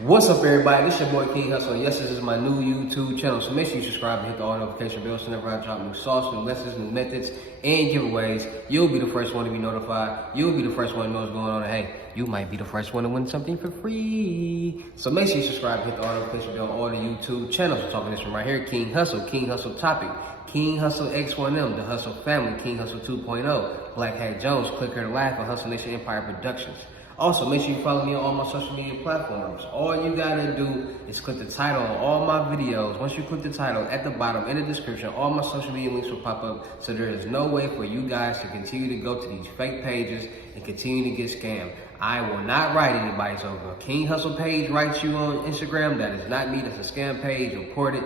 What's up, everybody? This your boy King Hussle. Yes, this is my new YouTube channel, so make sure you subscribe and hit the all notification bell so whenever I drop new sauce, new lessons, new methods, and giveaways, you'll be the first one to be notified. You'll be the first one to know what's going on, and hey, you might be the first one to win something for free. So make sure you subscribe and hit the all notification bell on all the YouTube channels. I'm talking this one right here, King Hussle Topic, King Hussle X1M, The Hussle Family, King Hussle 2.0, Black Hat Jones, Click Her to Laugh, and Hussle Nation Empire Productions. Also, make sure you follow me on all my social media platforms. All you gotta do is click the title on all my videos. Once you click the title, at the bottom in the description, all my social media links will pop up. So there is no way for you guys to continue to go to these fake pages and continue to get scammed. I will not write anybody. So if a King Hussle page writes you on Instagram, that is not me. That's a scam page. Report it.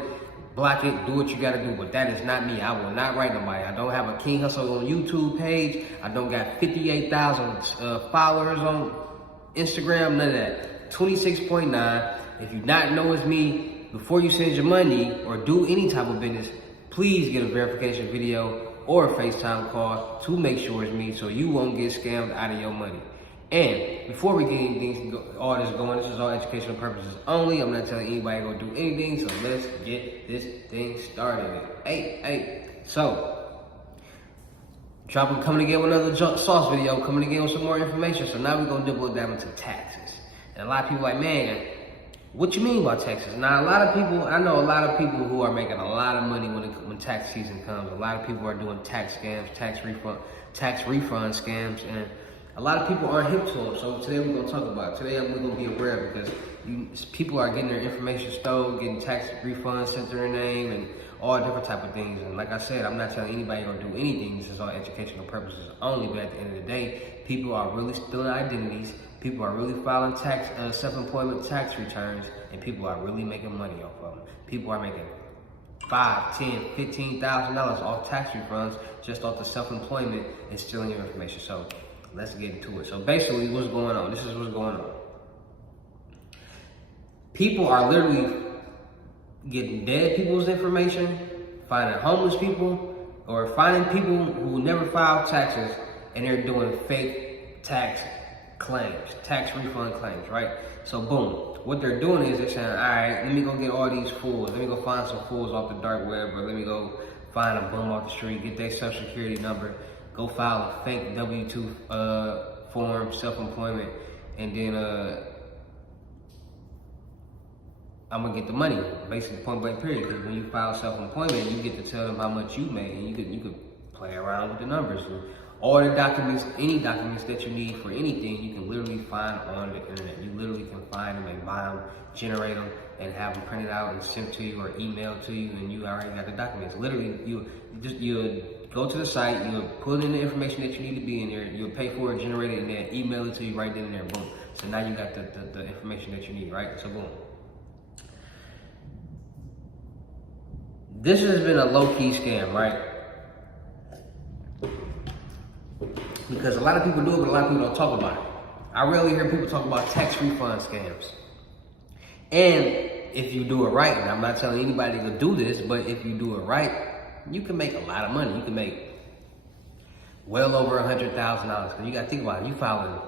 Block it, do what you gotta do, but that is not me. I will not write nobody. I don't have a King Hussle on YouTube page. I don't got 58,000 followers on Instagram, none of that. 26.9. If you not know it's me, before you send your money or do any type of business, please get a verification video or a FaceTime call to make sure it's me so you won't get scammed out of your money. And before we get anything, all this going, this is all educational purposes only. I'm not telling anybody to go do anything, so let's get this thing started. So, coming again with another sauce video, coming again with some more information. So now we're gonna double down into taxes. And a lot of people are like, man, what you mean by taxes? Now, I know a lot of people who are making a lot of money when tax season comes. A lot of people are doing tax scams, tax refund scams, and a lot of people aren't hip to them. So today we're gonna talk about it. Today we're gonna be aware because people are getting their information stolen, getting tax refunds sent to their name, and all different type of things. And like I said, I'm not telling anybody to do anything. This is all educational purposes only. But at the end of the day, people are really stealing identities. People are really filing self-employment tax returns, and people are really making money off of them. People are making $5, $10, $15,000 off tax refunds just off the self-employment and stealing your information. So let's get into it. So basically, what's going on? This is what's going on. People are literally getting dead people's information, finding homeless people, or finding people who never filed taxes, and they're doing fake tax claims, tax refund claims, right? So boom, what they're doing is they're saying, all right, let me go get all these fools. Let me go find some fools off the dark web, or let me go find a bum off the street, get their social security number, go file a fake W-2 form, self-employment, and then I'm gonna get the money, basically point blank period. Because when you file self-employment, you get to tell them how much you made, and you could play around with the numbers. And all the documents, any documents that you need for anything, you can literally find on the internet. You literally can find them and buy them, generate them, and have them printed out and sent to you or emailed to you, and you already got the documents. Literally, you go to the site, you put in the information that you need to be in there, you'll pay for it, generate it, and then email it to you right then and there, boom. So now you got the information that you need, right? So boom. This has been a low-key scam, right? Because a lot of people do it, but a lot of people don't talk about it. I rarely hear people talk about tax refund scams. And if you do it right, and I'm not telling anybody to do this, but if you do it right, you can make a lot of money. You can make well over $100,000. Because you got to think about it. You filing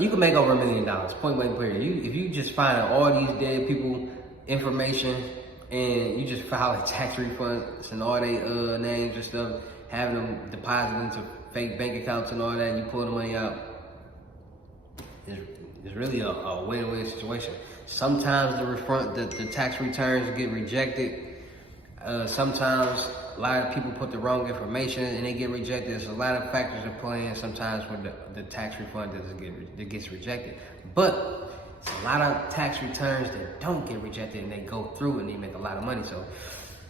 you can make over $1 million, point blank period. If you just find all these dead people information and you just file a tax refunds and all their names and stuff, having them deposit into fake bank accounts and all that, and you pull the money out, it's really a win-win situation. Sometimes the tax returns get rejected. Sometimes a lot of people put the wrong information and they get rejected. There's a lot of factors at play, and sometimes when the tax refund that gets rejected. But it's a lot of tax returns that don't get rejected and they go through and they make a lot of money.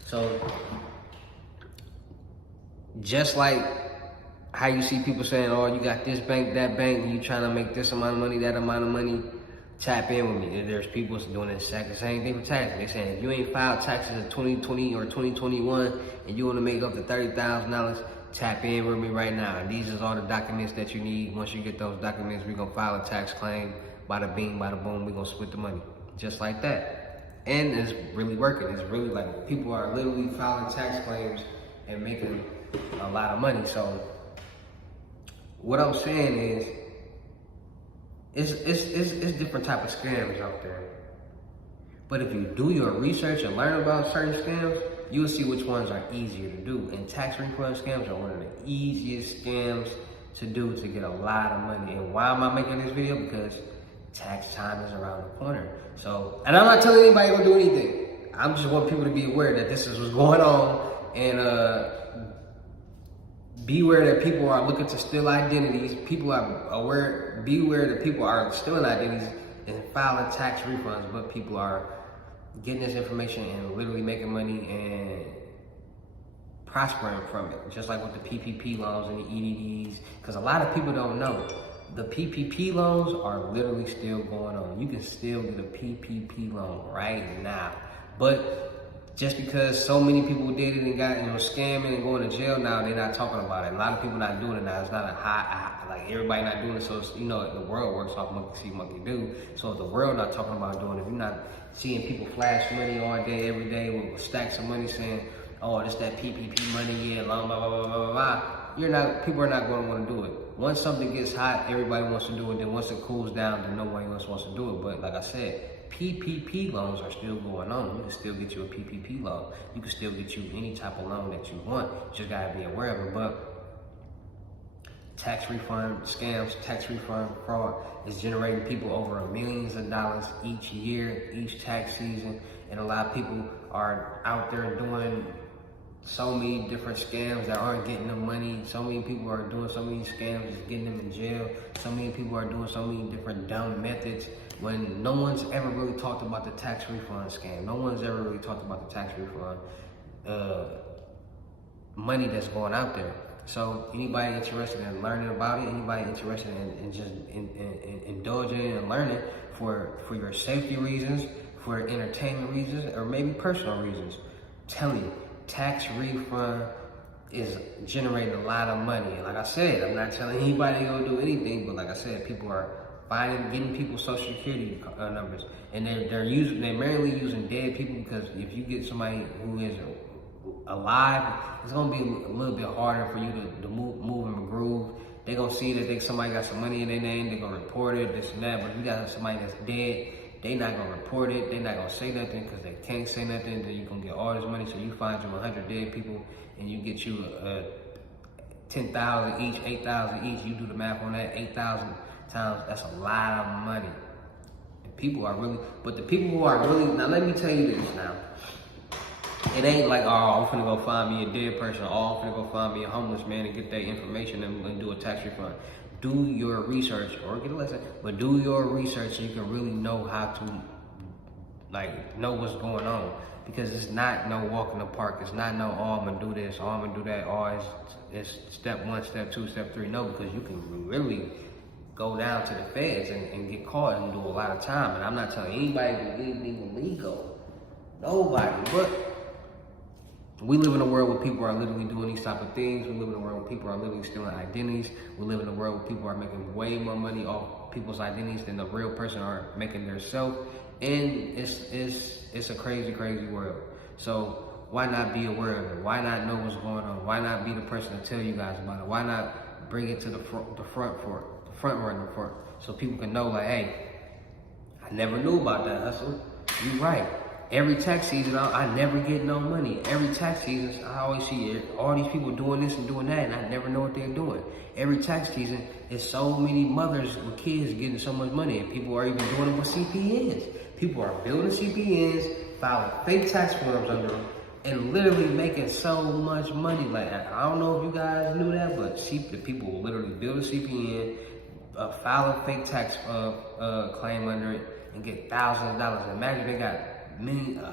So just like how you see people saying, oh, you got this bank, that bank, and you trying to make this amount of money, that amount of money, tap in with me. There's people doing the exact same thing for taxes. They're saying if you ain't filed taxes in 2020 or 2021 and you want to make up to $30,000, tap in with me right now. And these is all the documents that you need. Once you get those documents, we're going to file a tax claim. Bada bing, bada boom, we're going to split the money. Just like that. And it's really working. It's really like people are literally filing tax claims and making a lot of money. So what I'm saying is it's different type of scams out there. But if you do your research and learn about certain scams, you'll see which ones are easier to do. And tax refund scams are one of the easiest scams to do to get a lot of money. And why am I making this video? Because tax time is around the corner. So, and I'm not telling anybody to do anything. I just want people to be aware that this is what's going on, and be aware that people are looking to steal identities. People are aware, be aware that people are stealing identities and filing tax refunds, but people are getting this information and literally making money and prospering from it. Just like with the PPP loans and the EDDs, because a lot of people don't know. The PPP loans are literally still going on. You can still get a PPP loan right now. But just because so many people did it and got, scamming and going to jail now, they're not talking about it. A lot of people not doing it now. It's not a high, like everybody not doing it. So it's, the world works off monkey see, monkey do. So if the world not talking about doing it, if you're not seeing people flash money all day, every day with stacks of money saying, oh, this that PPP money, yeah, blah, blah, blah, blah, blah, blah. People are not going to want to do it. Once something gets hot, everybody wants to do it. Then once it cools down, then nobody else wants to do it. But like I said, PPP loans are still going on. You can still get you a PPP loan. You can still get you any type of loan that you want. You just gotta be aware of it. But tax refund scams, tax refund fraud is generating people over millions of dollars each year, each tax season. And a lot of people are out there doing so many different scams that aren't getting them money. So many people are doing so many scams, just getting them in jail. So many people are doing so many different dumb methods when no one's ever really talked about the tax refund scam. No one's ever really talked about the tax refund money that's going out there. So anybody interested in learning about it, anybody interested in just indulging and learning for your safety reasons, for entertainment reasons, or maybe personal reasons, I'm telling you, tax refund is generating a lot of money. And like I said, I'm not telling anybody to go do anything, but like I said, people are getting people's social security numbers, and they're mainly using dead people, because if you get somebody who is alive, it's gonna be a little bit harder for you to move and groove. They're gonna see that somebody got some money in their name, they're gonna report it, this and that. But if you got somebody that's dead, they not gonna report it, they not gonna say nothing, because they can't say nothing. Then you gonna get all this money. So you find you 100 dead people, and you get you 10,000 each, 8,000 each. You do the math on that, 8,000 times. That's a lot of money. And people are really, but the people who are really, now let me tell you this now. It ain't like, oh, I'm finna go find me a dead person, oh, I'm finna go find me a homeless man and get that information and do a tax refund. Do your research, or get a lesson, but do your research so you can really know how to, know what's going on. Because it's not no walk in the park. It's not no, oh, I'm gonna do this, oh, I'm gonna do that, oh, it's step 1, step 2, step 3. No, because you can really go down to the feds and get caught and do a lot of time. And I'm not telling anybody to do anything illegal. Nobody. But we live in a world where people are literally doing these type of things. We live in a world where people are literally stealing identities. We live in a world where people are making way more money off people's identities than the real person are making their self. And it's a crazy, crazy world. So why not be aware of it? Why not know what's going on? Why not be the person to tell you guys about it? Why not bring it to the front runner for it, so people can know, like, hey, I never knew about that hustle. You right. Every tax season, I never get no money. Every tax season, I always see all these people doing this and doing that, and I never know what they're doing. Every tax season, there's so many mothers with kids getting so much money, and people are even doing it with CPNs. People are building CPNs, filing fake tax forms under them, and literally making so much money. Like, I don't know if you guys knew that, but the people will literally build a CPN, file a fake tax claim under it, and get thousands of dollars. Imagine they got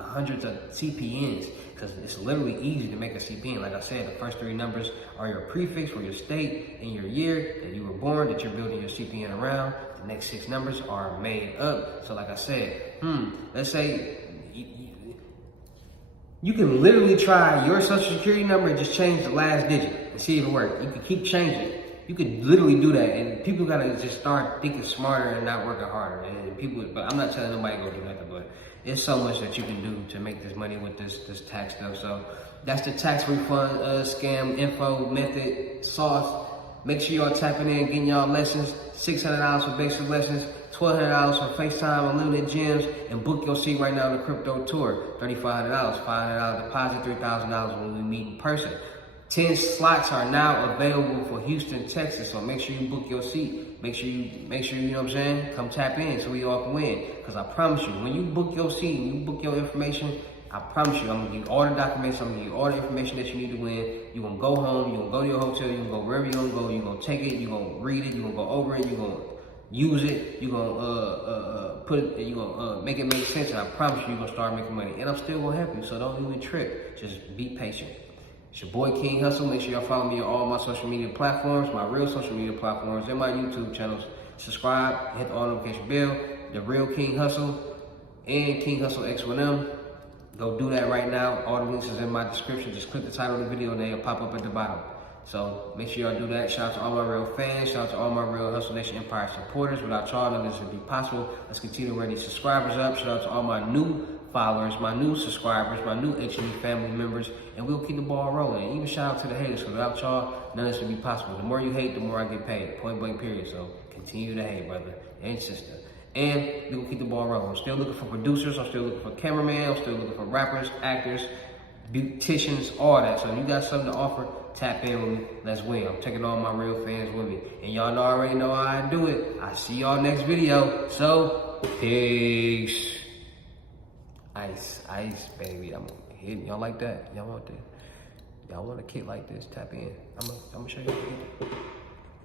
hundreds of CPNs, because it's literally easy to make a CPN. Like I said, the first 3 numbers are your prefix for your state and your year that you were born, that you're building your CPN around. The next 6 numbers are made up. So like I said, let's say you can literally try your social security number and just change the last digit and see if it works. You can keep changing. You could literally do that, and people gotta just start thinking smarter and not working harder. And people, but I'm not telling nobody to go do nothing, but it's so much that you can do to make this money with this tax stuff. So that's the tax refund scam info method sauce. Make sure y'all tapping in, getting y'all lessons. $600 for basic lessons, $1,200 for FaceTime, unlimited gems, and book your seat right now on the crypto tour. $3,500, $500 deposit, $3,000 when we meet in person. 10 slots are now available for Houston, Texas. So make sure you book your seat. Make sure you know what I'm saying? Come tap in so we all can win. Because I promise you, when you book your seat and you book your information, I promise you, I'm gonna give you all the documents, I'm gonna give you all the information that you need to win. You're gonna go home, you're gonna go to your hotel, you're gonna go wherever you're gonna go, you're gonna take it, you're gonna read it, you're gonna go over it, you're gonna use it, you're gonna put it, you're gonna make it make sense, and I promise you, you're gonna start making money. And I'm still gonna help you, so don't even trip. Just be patient. It's your boy King Hussle. Make sure y'all follow me on all my social media platforms, my real social media platforms, and my YouTube channels. Subscribe, hit the all notification bell, The Real King Hussle, and King Hussle X1M. Go do that right now. All the links is in my description. Just click the title of the video and they'll pop up at the bottom. So make sure y'all do that. Shout out to all my real fans. Shout out to all my real Hustle Nation Empire supporters. Without y'all, none of this would be possible. Let's continue to run these subscribers up. Shout out to all my new followers, my new subscribers, my new HME family members, and we'll keep the ball rolling. Even shout out to the haters, because without y'all, none of this would be possible. The more you hate, the more I get paid. Point blank period. So continue to hate, brother and sister. And we will keep the ball rolling. I'm still looking for producers. I'm still looking for cameramen. I'm still looking for rappers, actors, beauticians, all that. So if you got something to offer, tap in with me. Let's win. I'm taking all my real fans with me. And y'all already know how I do it. I see y'all next video. So, peace. Ice, baby. I'm hitting y'all like that. Y'all want that? Y'all want a kid like this? Tap in. I'm gonna show you how to get it.